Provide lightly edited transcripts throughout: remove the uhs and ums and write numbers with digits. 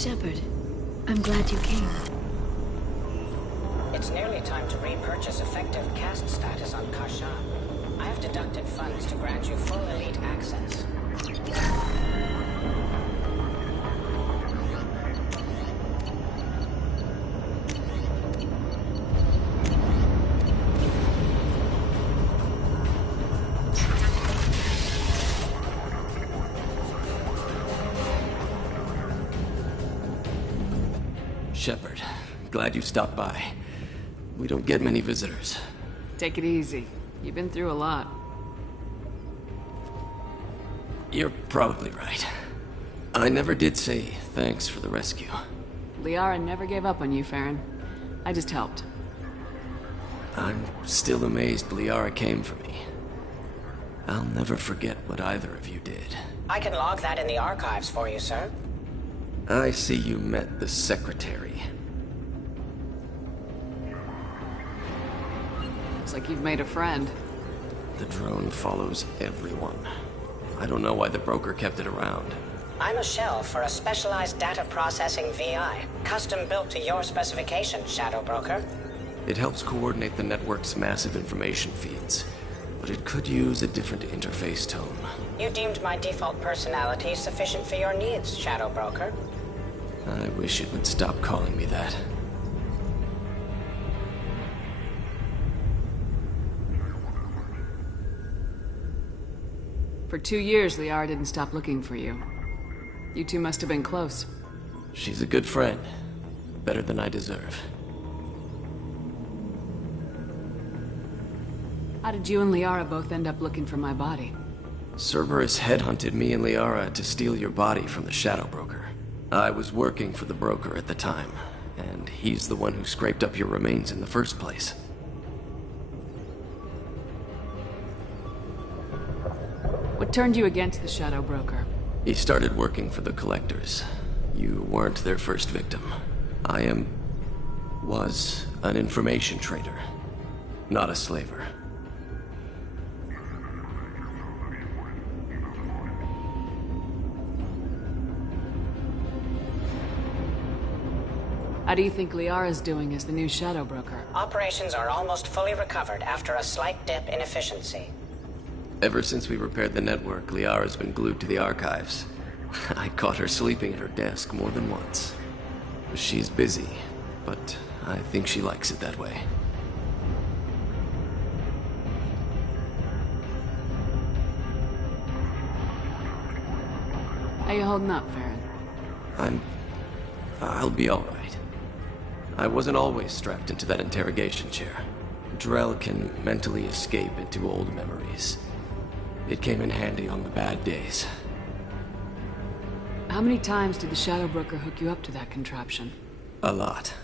Shepard, I'm glad you came. It's nearly time to repurchase effective caste status on Kashyap. I have deducted funds to grant you full elite access. Shepard, glad you stopped by. We don't get many visitors. Take it easy. You've been through a lot. You're probably right. I never did say thanks for the rescue. Liara never gave up on you, Farron. I just helped. I'm still amazed Liara came for me. I'll never forget what either of you did. I can log that in the archives for you, sir. I see you met the Secretary. Looks like you've made a friend. The drone follows everyone. I don't know why the broker kept it around. I'm a shell for a specialized data processing VI, custom built to your specification, Shadow Broker. It helps coordinate the network's massive information feeds, but it could use a different interface tone. You deemed my default personality sufficient for your needs, Shadow Broker. I wish it would stop calling me that. For 2 years, Liara didn't stop looking for you. You two must have been close. She's a good friend. Better than I deserve. How did you and Liara both end up looking for my body? Cerberus headhunted me and Liara to steal your body from the Shadow Broker. I was working for the broker at the time, and he's the one who scraped up your remains in the first place. What turned you against the Shadow Broker? He started working for the Collectors. You weren't their first victim. Was an information trader, not a slaver. How do you think Liara's doing as the new Shadow Broker? Operations are almost fully recovered after a slight dip in efficiency. Ever since we repaired the network, Liara's been glued to the archives. I caught her sleeping at her desk more than once. She's busy, but I think she likes it that way. How you holding up, Farron? I'll be all right. I wasn't always strapped into that interrogation chair. Drell can mentally escape into old memories. It came in handy on the bad days. How many times did the Shadow Broker hook you up to that contraption? A lot.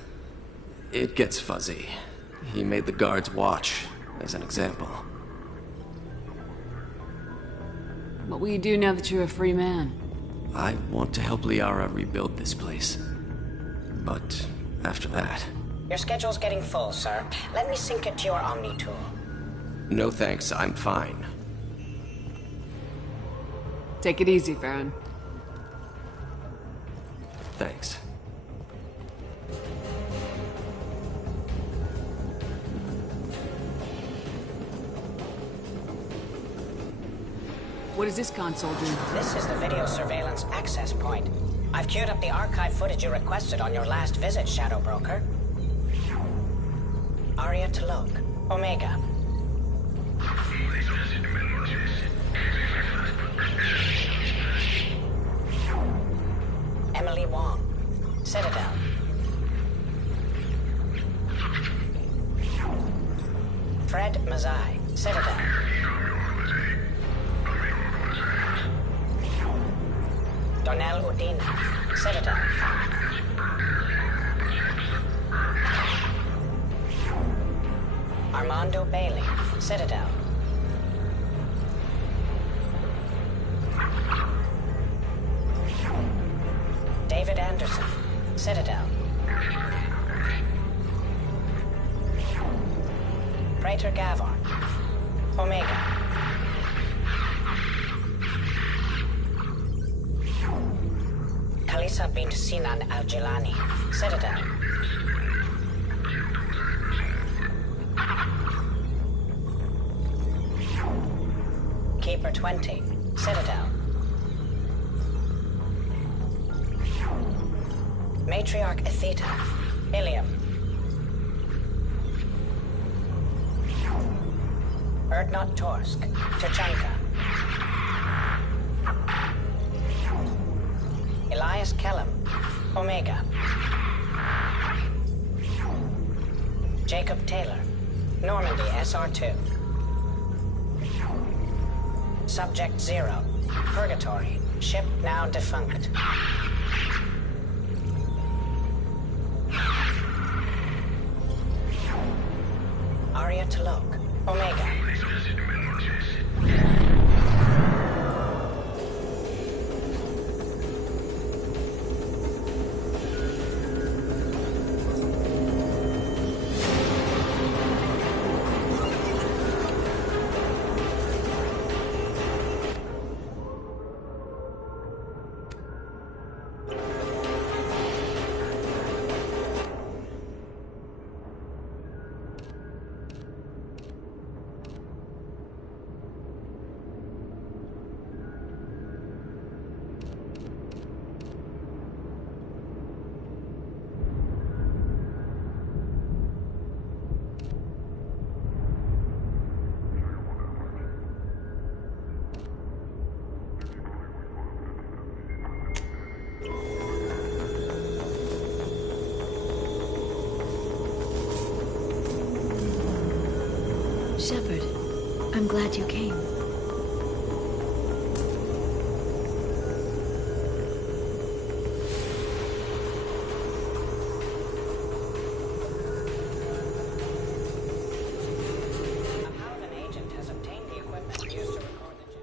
It gets fuzzy. He made the guards watch, as an example. What will you do now that you're a free man? I want to help Liara rebuild this place. But after that... Your schedule's getting full, sir. Let me sync it to your Omni tool. No thanks, I'm fine. Take it easy, Farron. Thanks. What does this console do? This is the video surveillance access point. I've queued up the archive footage you requested on your last visit, Shadow Broker. Aria Talok, Omega. Emily Wong, Citadel. Fred Mazai, Citadel. Donnell Udina, Citadel. Armando Bailey, Citadel. David Anderson, Citadel. Praetor Gavon, Omega. Raisa bint Sinan al-Jilani, Citadel. Keeper 20, Citadel. Matriarch Etheta, Ilium. Erdnot Torsk, Tuchanka. Elias Kellam, Omega. Jacob Taylor, Normandy SR2. Subject 0, Purgatory, ship now defunct. Arya Talok, Omega. Shepard, I'm glad you came. A Paladin agent has obtained the equipment used to record the gem.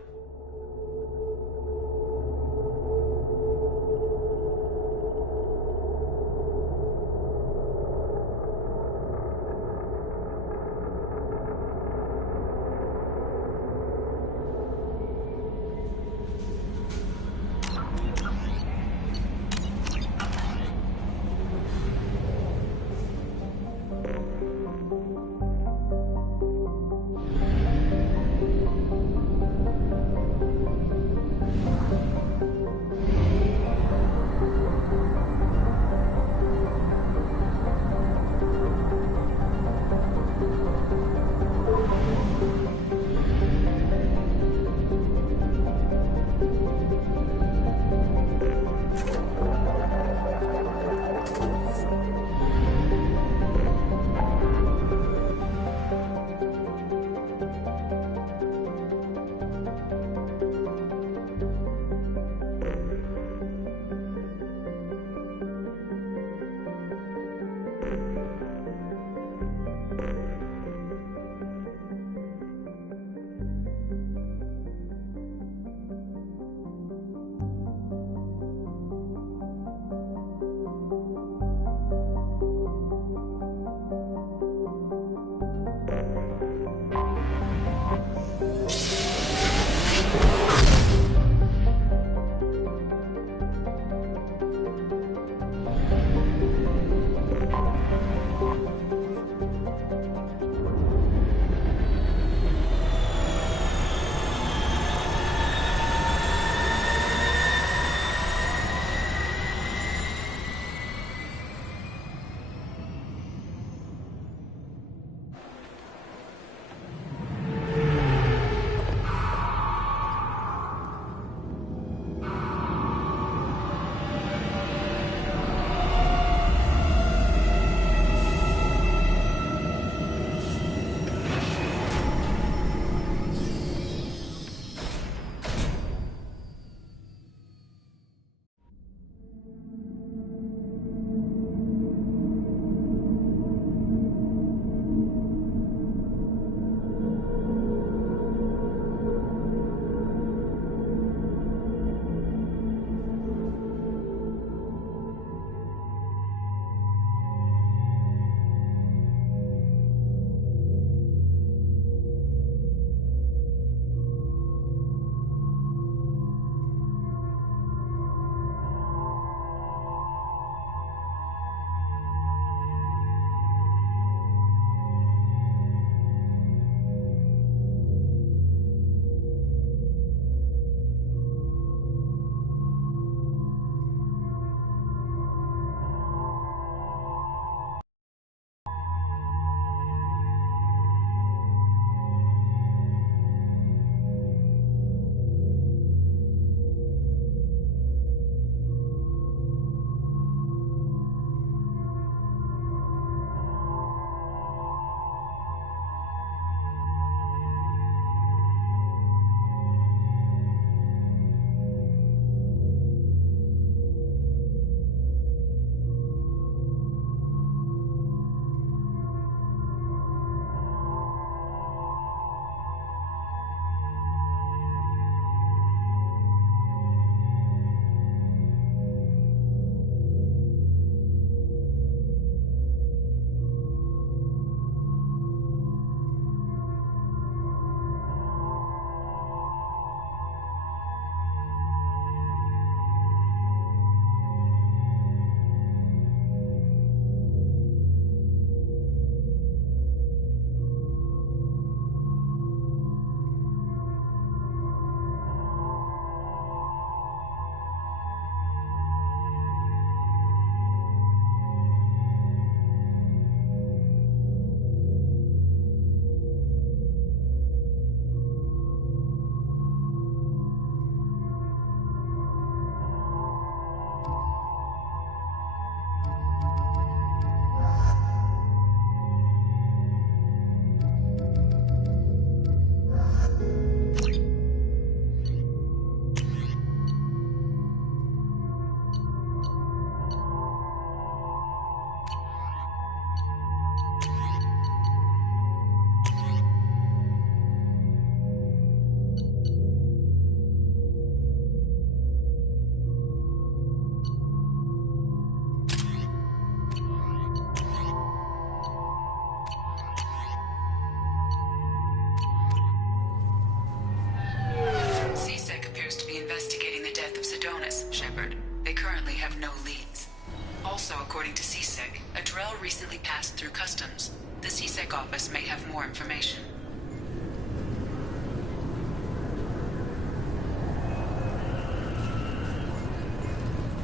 Also, according to CSEC, a Drell recently passed through customs. The CSEC office may have more information.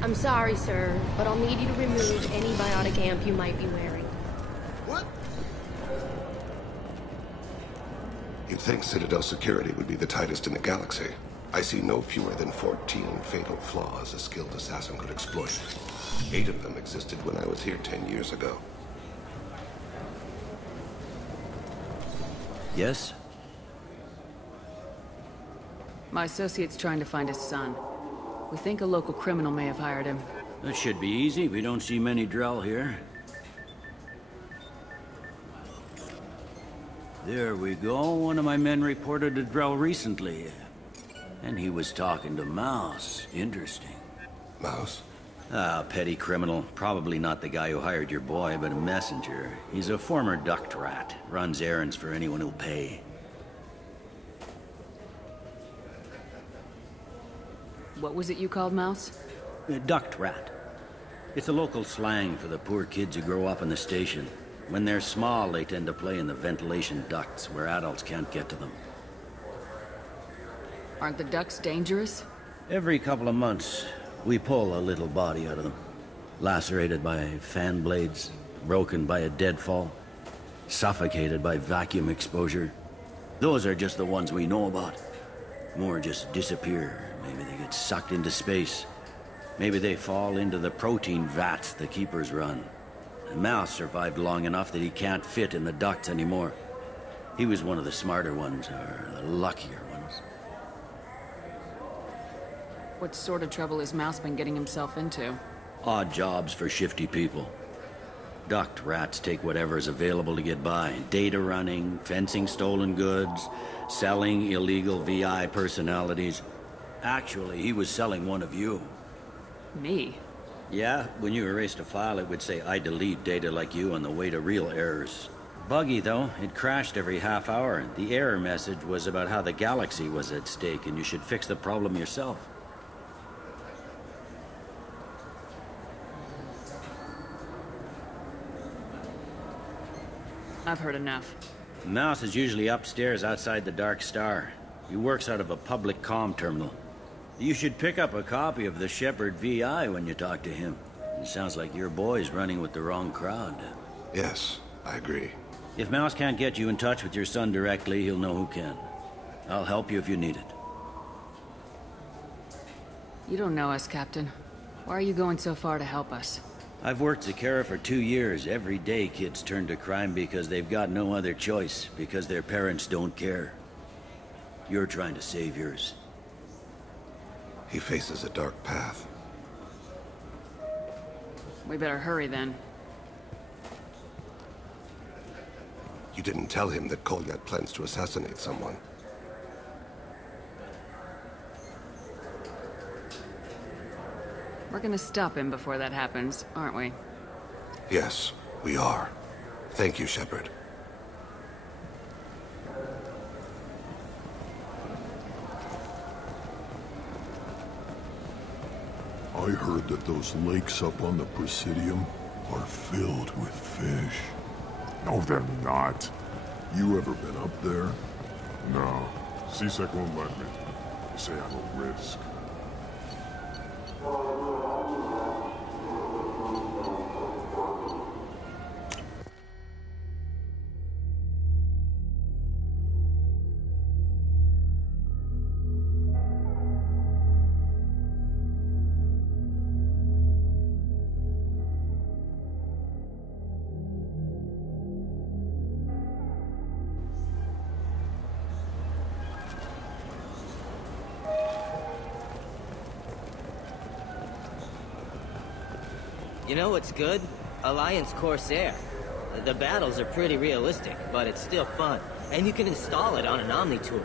I'm sorry, sir, but I'll need you to remove any biotic amp you might be wearing. What? You'd think Citadel security would be the tightest in the galaxy. I see no fewer than 14 fatal flaws a skilled assassin could exploit. 8 of them existed when I was here 10 years ago. Yes? My associate's trying to find his son. We think a local criminal may have hired him. That should be easy. We don't see many Drell here. There we go. One of my men reported a Drell recently. And he was talking to Mouse. Interesting. Mouse? Ah, petty criminal. Probably not the guy who hired your boy, but a messenger. He's a former duct rat. Runs errands for anyone who'll pay. What was it you called Mouse? Duct rat. It's a local slang for the poor kids who grow up in the station. When they're small, they tend to play in the ventilation ducts where adults can't get to them. Aren't the ducts dangerous? Every couple of months, we pull a little body out of them. Lacerated by fan blades, broken by a deadfall, suffocated by vacuum exposure. Those are just the ones we know about. More just disappear. Maybe they get sucked into space. Maybe they fall into the protein vats the keepers run. And Mouse survived long enough that he can't fit in the ducts anymore. He was one of the smarter ones, or the luckier ones. What sort of trouble has Mouse been getting himself into? Odd jobs for shifty people. Duct rats take whatever's available to get by. Data running, fencing stolen goods, selling illegal VI personalities. Actually, he was selling one of you. Me? Yeah, when you erased a file, it would say, I delete data like you on the way to real errors. Buggy, though. It crashed every half hour. The error message was about how the galaxy was at stake, and you should fix the problem yourself. I've heard enough. Mouse is usually upstairs outside the Dark Star. He works out of a public comm terminal. You should pick up a copy of the Shepherd VI when you talk to him. It sounds like your boy's running with the wrong crowd. Yes, I agree. If Mouse can't get you in touch with your son directly, he'll know who can. I'll help you if you need it. You don't know us, Captain. Why are you going so far to help us? I've worked Zakera for 2 years. Every day kids turn to crime because they've got no other choice, because their parents don't care. You're trying to save yours. He faces a dark path. We better hurry then. You didn't tell him that Kolyat plans to assassinate someone. We're gonna stop him before that happens, aren't we? Yes, we are. Thank you, Shepard. I heard that those lakes up on the Presidium are filled with fish. No, they're not. You ever been up there? No. CSEC won't let me. They say I'm a risk. You know what's good? Alliance Corsair. The battles are pretty realistic, but it's still fun. And you can install it on an Omni tool.